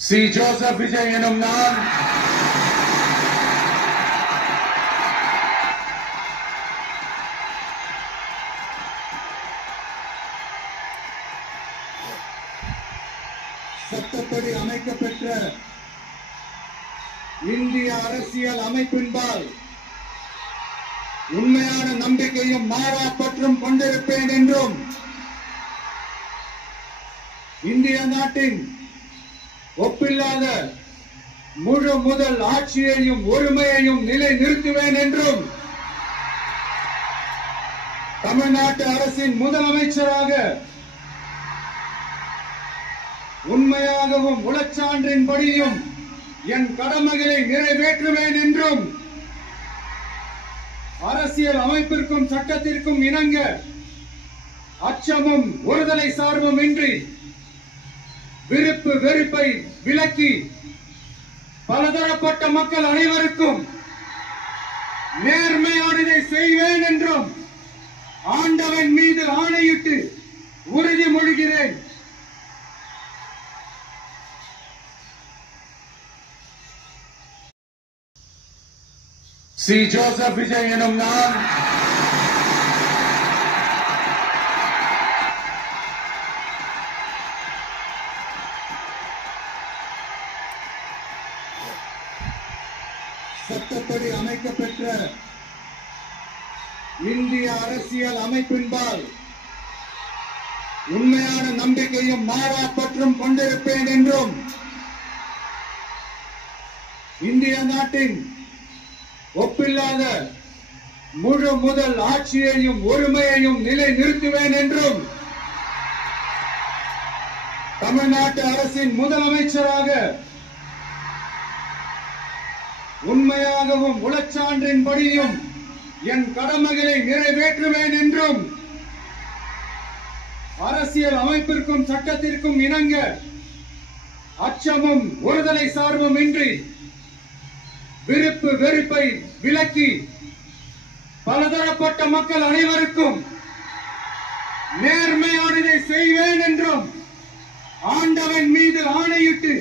C. Joseph Vijay எனும் நான் சட்டப்படி அமைக்கப்பெற்ற இந்திய அரசியல் அமைப்பின்பால் உண்மையான நம்பிக்கையும் மாறா பற்றும் கொண்டிருப்பேன் என்றும் இந்திய நாட்டின் ஒப்பில்லாத முழு முதல் ஆட்சியையும் ஒருமையையும் நிலை நிறுத்துவேன் என்றும் தமிழ்நாட்டு அரசின் முதலமைச்சராக உண்மையாகவும் உளச்சான்றின்படியும் என் கடமைகளை நிறைவேற்றுவேன் என்றும் அரசியல் அமைப்பிற்கும் சட்டத்திற்கும் இணங்க அச்சமும் ஒருதலை சார்பும் இன்றி விருப்பு வெறுப்பை விலக்கி பலதரப்பட்ட மக்கள் அனைவருக்கும் நேர்மையானதை செய்வேன் என்றும் ஆண்டவன் மீது ஆணையிட்டு உறுதிமொழிகிறேன். சி. ஜோசப் விஜய் எனும் நான் சட்டப்படி அமைக்கப்பெற்ற இந்திய அரசியல் அமைப்பின்பால் உண்மையான நம்பிக்கையும் மாறா பற்றும் கொண்டிருப்பேன் என்றும் இந்திய நாட்டின் ஒப்பில்லாத முழு முதல் ஆட்சியையும் ஒருமையையும் நிலை நிறுத்துவேன் என்றும் தமிழ்நாட்டு அரசின் முதலமைச்சராக உண்மையாகவும் உளச்சான்றின்படியும் என் கடமைகளை நிறைவேற்றுவேன் என்றும் அரசியல் அமைப்பிற்கும் சட்டத்திற்கும் இணங்க அச்சமும் ஒருதலை சார்பும் இன்றி விருப்பு வெறுப்பை விலக்கி பலதரப்பட்ட மக்கள் அனைவருக்கும் நேர்மையானதை செய்வேன் என்றும் ஆண்டவன் மீது ஆணையிட்டு